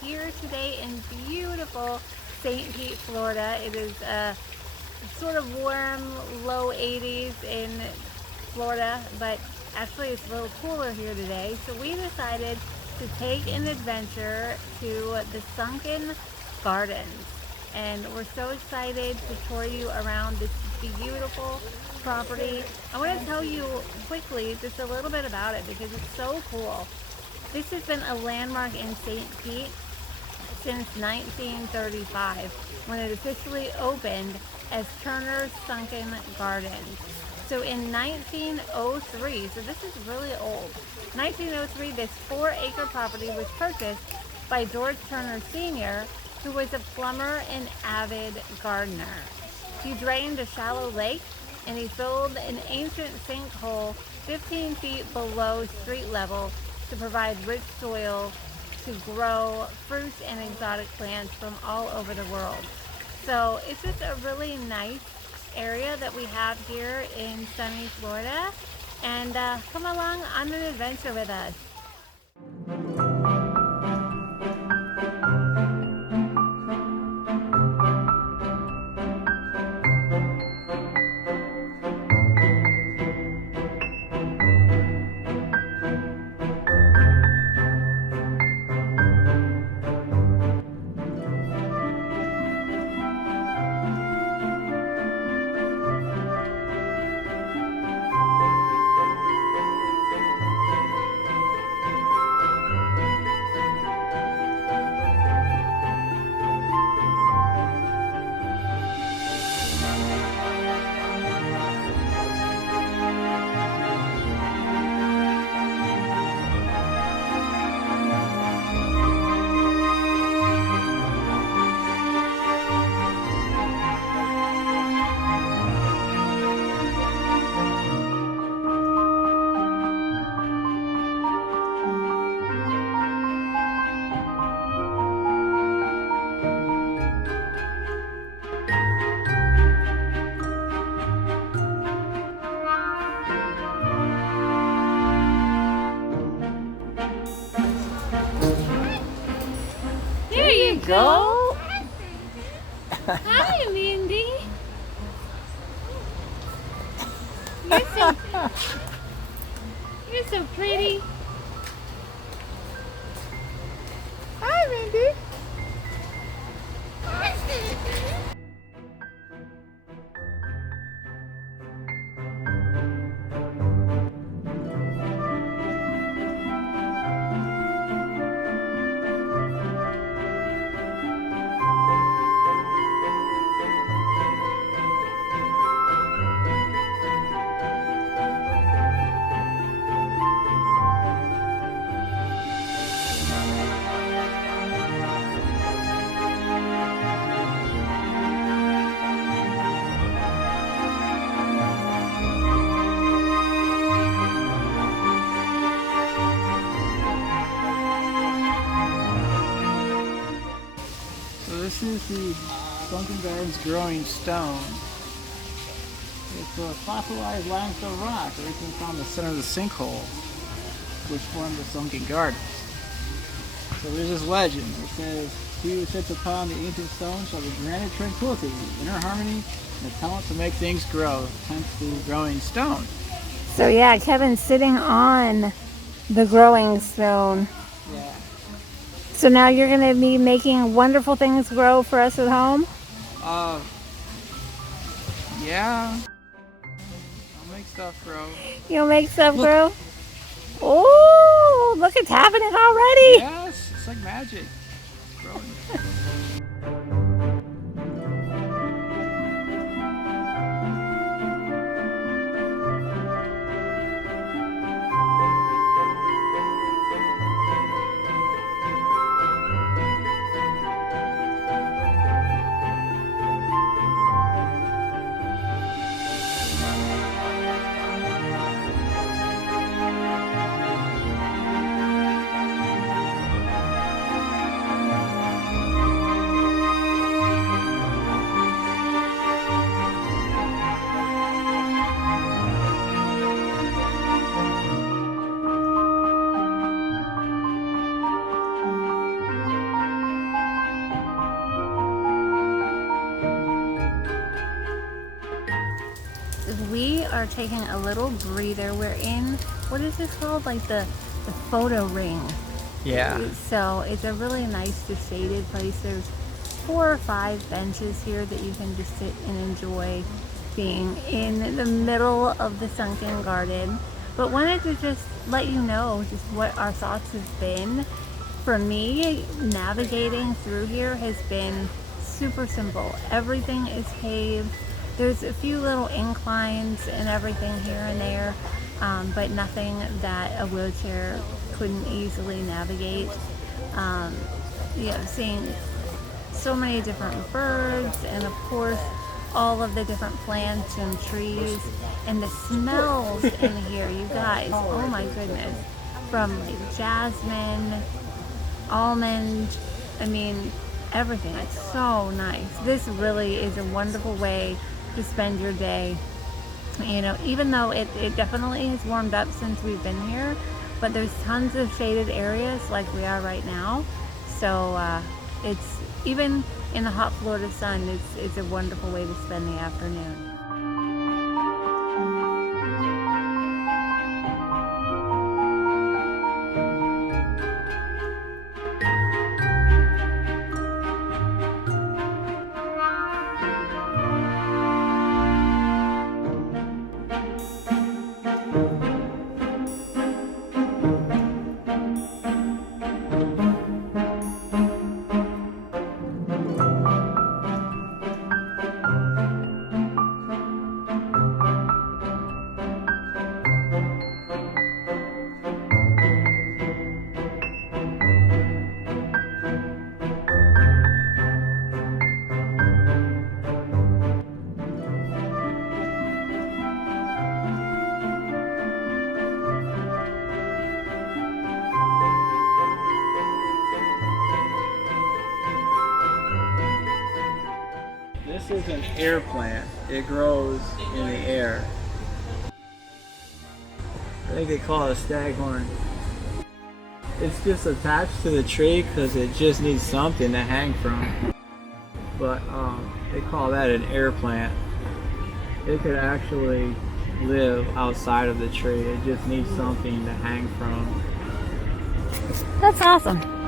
here today in beautiful St. Pete, Florida. It is sort of warm, low 80s in Florida, but actually it's a little cooler here today. So we decided to take an adventure to the Sunken Gardens. And we're so excited to tour you around this beautiful property. I want to tell you quickly just a little bit about it because it's so cool. This has been a landmark in St. Pete since 1935 when it officially opened as Turner's Sunken Gardens. So in 1903, so this is really old, 1903, this 4-acre property was purchased by George Turner Sr., who was a plumber and avid gardener. He drained a shallow lake and he filled an ancient sinkhole 15 feet below street level to provide rich soil to grow fruits and exotic plants from all over the world. So it's just a really nice area that we have here in sunny Florida. And come along on an adventure with us. There you go. Hi, Mindy. You're so pretty. Hi, Mindy. So this is the Sunken Gardens growing stone. It's a fossilized limestone rock originally found in the center of the sinkhole, which formed the Sunken Gardens. So there's this legend that says, "He who sits upon the ancient stone shall be granted tranquility, inner harmony, and the talent to make things grow." Hence the growing stone. So yeah, Kevin's sitting on the growing stone. Yeah. So now you're going to be making wonderful things grow for us at home? Yeah. I'll make stuff grow. You'll make stuff Look. grow? Oh, look, it's happening already. Yes, it's like magic. It's growing. are taking a little breather. We're in, what is this called? Like the photo ring. Yeah. So it's a really nice, just shaded place. There's 4 or 5 benches here that you can just sit and enjoy being in the middle of the Sunken Garden. But wanted to just let you know just what our thoughts have been. For me, navigating through here has been super simple. Everything is paved. There's a few little inclines and everything here and there, but nothing that a wheelchair couldn't easily navigate. Seeing so many different birds, and of course all of the different plants and trees, and the smells in here, you guys, oh my goodness, from like jasmine, almond, I mean everything. It's so nice. This really is a wonderful way to spend your day. Even though it definitely has warmed up since we've been here, but there's tons of shaded areas like we are right now. So it's, even in the hot Florida sun, it's a wonderful way to spend the afternoon. This is an air plant. It grows in the air. I think they call it a staghorn. It's just attached to the tree because it just needs something to hang from. But they call that an air plant. It could actually live outside of the tree. It just needs something to hang from. That's awesome.